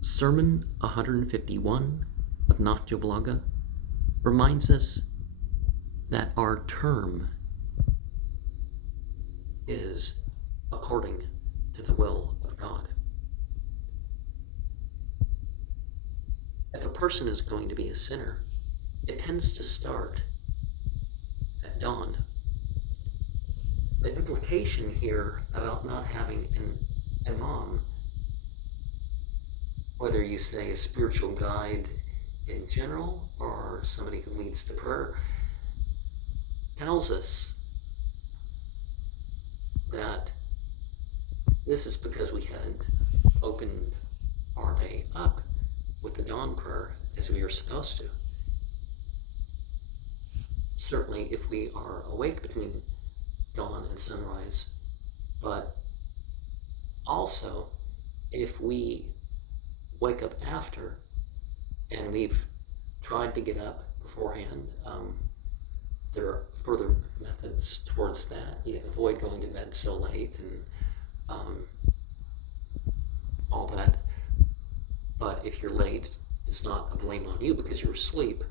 Sermon 151 of Nahjul Balagah reminds us that our term is according to the will of God. If a person is going to be a sinner, it tends to start at dawn. The implication here about not having an imam, whether you say a spiritual guide in general or somebody who leads to prayer, tells us that this is because we hadn't opened our day up with the dawn prayer as we are supposed to. Certainly if we are awake between dawn and sunrise, but also if we wake up after and we've tried to get up beforehand, there are further methods towards that. You avoid going to bed so late and all that. But if you're late, it's not a blame on you because you're asleep.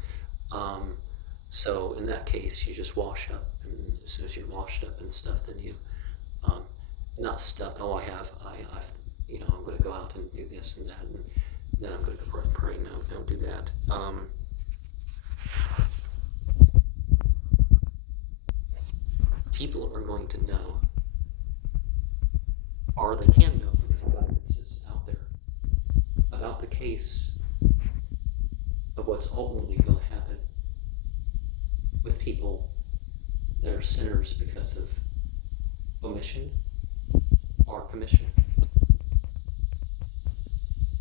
So in that case, you just wash up, and as soon as you're washed up and stuff, then you, not stuff, I'm going to go out and do this and that, and then I'm going to go pray. No, don't do that. People are going to know, or they can know because guidance is out there, about the case of what's ultimately going to happen with people that are sinners because of omission or commission.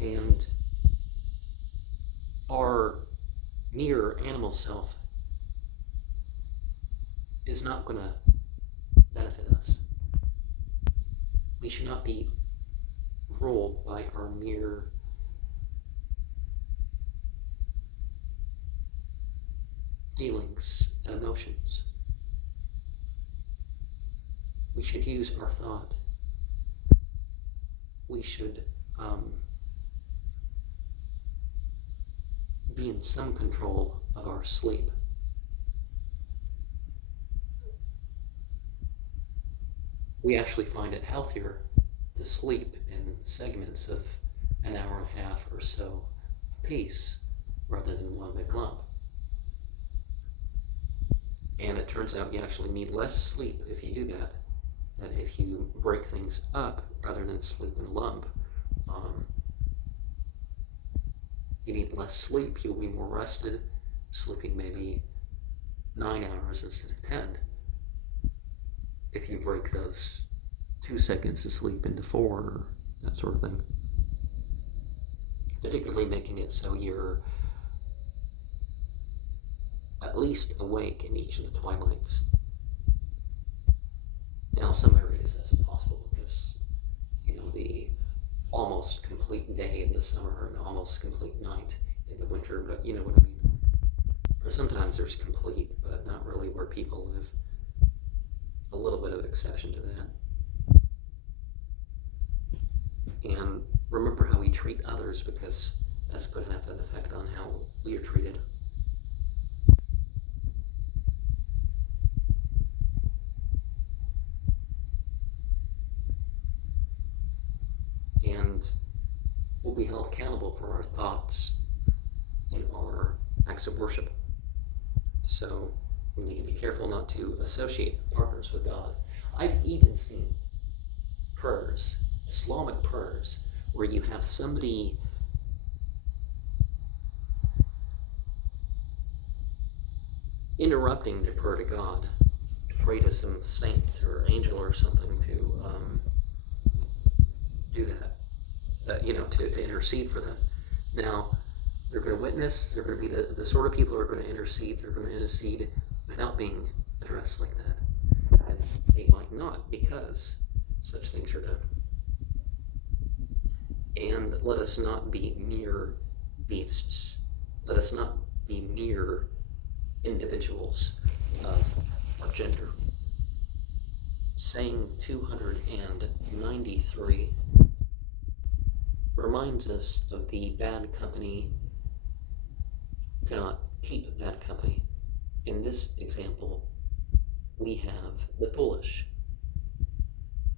And our mere animal self is not going to benefit us. We should not be ruled by our mere feelings and emotions. We should use our thought. We should be in some control of our sleep. We actually find it healthier to sleep in segments of an hour and a half or so apiece rather than one big lump. And it turns out you actually need less sleep if you do that than if you break things up rather than sleep in a lump. You need less sleep, you'll be more rested, sleeping maybe 9 hours instead of 10. If you break those 2 seconds of sleep into 4, or that sort of thing. Particularly making it so you're at least awake in each of the twilights. Now, some areas that's impossible because, the almost complete day in the summer and almost complete night in the winter, but you know what I mean. Or sometimes there's complete, but not really where people live. A little bit of exception to that. And remember how we treat others, because that's going to have an effect on how we are treated. And we'll be held accountable for our thoughts in our acts of worship. So we need to be careful not to associate partners with God. I've even seen prayers, Islamic prayers, where you have somebody interrupting their prayer to God, to pray to some saint or angel or something to do that, to intercede for them. Now, they're going to witness, they're going to be the sort of people who are going to intercede, they're going to intercede without being addressed like that. And they might not, because such things are done. And let us not be mere beasts. Let us not be mere individuals of our gender. Saying 293 reminds us of the bad company cannot keep bad company. In this example, we have the foolish,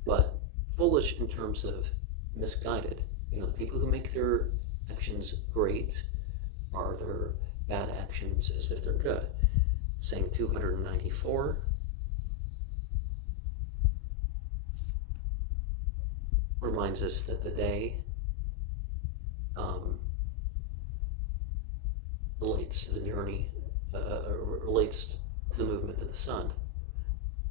but foolish in terms of misguided. The people who make their actions great are their bad actions as if they're good. Saying 294. Reminds us that the day relates to the journey, relates to the movement of the sun.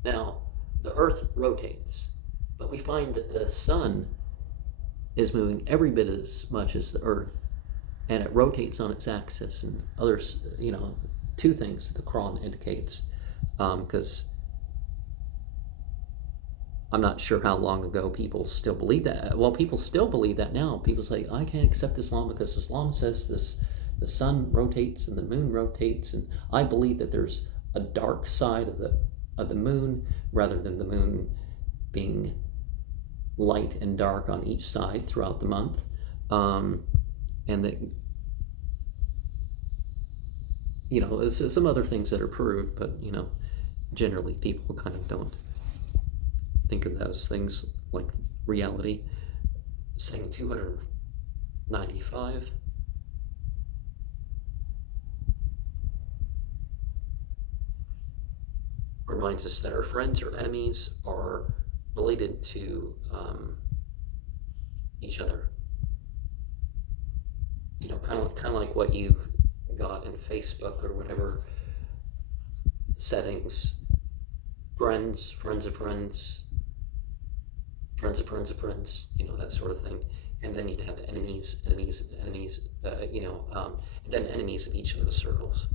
Now, the Earth rotates, but we find that the sun is moving every bit as much as the Earth, and it rotates on its axis, and others, two things the Quran indicates, because I'm not sure how long ago people still believe that. Well, people still believe that now. People say, I can't accept Islam because Islam says this, the sun rotates and the moon rotates, and I believe that there's a dark side of the moon rather than the moon being light and dark on each side throughout the month, and that there's some other things that are proved, but generally people kind of don't think of those things like reality. Saying 295. Reminds us that our friends or enemies are related to each other. Kind of like what you got in Facebook or whatever settings. Friends of friends, friends of friends of friends, that sort of thing. And then you'd have enemies of enemies, and then enemies of each of those circles.